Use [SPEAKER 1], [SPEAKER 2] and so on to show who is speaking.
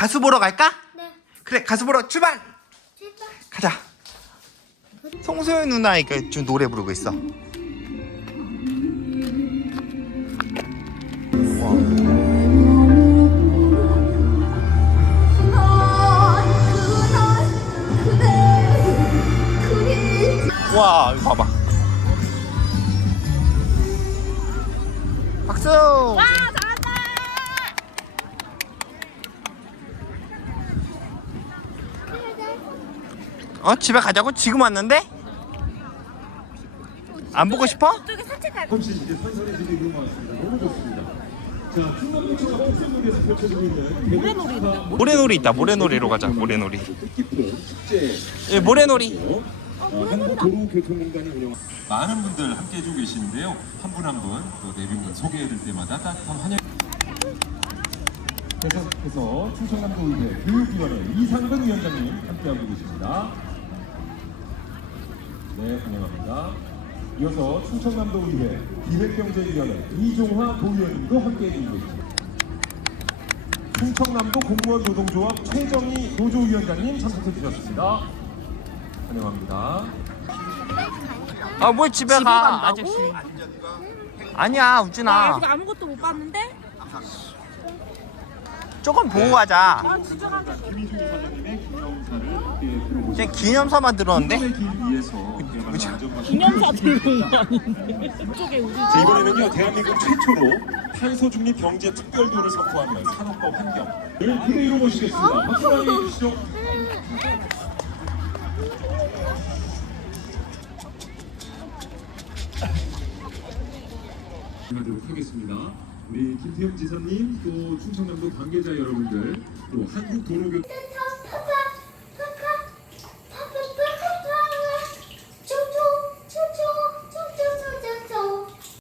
[SPEAKER 1] 가수 보러 갈까?
[SPEAKER 2] 네.
[SPEAKER 1] 그래 가수 보러 출발.
[SPEAKER 2] 출발.
[SPEAKER 1] 가자. 송소연 누나 이거 지금 노래 부르고 있어. 와 이거 봐봐. 박수.
[SPEAKER 2] 와 잘한다.
[SPEAKER 1] 어 집에 가자고 지금 왔는데? 안 보고 싶어?
[SPEAKER 2] 저기 산책 갈.
[SPEAKER 3] 혹시 이제 선선해 지고 있는 것 같습니다. 너무 좋습니다. 자, 충남도처가 폭설역에서 펼쳐지고 있는 모래놀이입니다.
[SPEAKER 1] 모래놀이 있다. 모래놀이로 가자. 모래놀이.
[SPEAKER 3] 뜻깊은 축제
[SPEAKER 1] 예, 모래놀이.
[SPEAKER 3] 어, 한국도로교통공단이 운영. 많은 분들 함께 해주고 계시는데요. 한 분 한 분 또 내빈분 소개해드릴 때마다 따뜻한 환영. 계속해서 충청남도의회 교육위원회 이상근 위원장님 함께하고 계십니다. 네, 환영합니다. 이어서 충청남도의회 기획경제위원회 이종화 도의원님도 함께해 주고 계십니다. 충청남도 공무원 노동조합 최정희 노조위원장님 참석해 주셨습니다. 환영합니다.
[SPEAKER 1] 아, 뭘 집에 가? 아저씨. 아니야,
[SPEAKER 4] 나
[SPEAKER 1] 우진아.
[SPEAKER 4] 아직 아무것도 못 봤는데?
[SPEAKER 1] 조금 보고 가자.
[SPEAKER 4] 나 가게
[SPEAKER 3] 김희중 사장님의
[SPEAKER 1] 그냥 기념사 만 들었는데?
[SPEAKER 3] 길 위해서 안전과
[SPEAKER 4] 기념사 들고 온거 아닌데? 이쪽에 우리
[SPEAKER 3] 자, 이번에는요 대한민국 최초로 탄소 중립 경제 특별도를 선포하는 산업과 환경을 그대로 모시겠습니다. 박수 많이. 하도록 하겠습니다. 우리 김태형 지사님 또 충청남도 관계자 여러분들 또 한국 도로교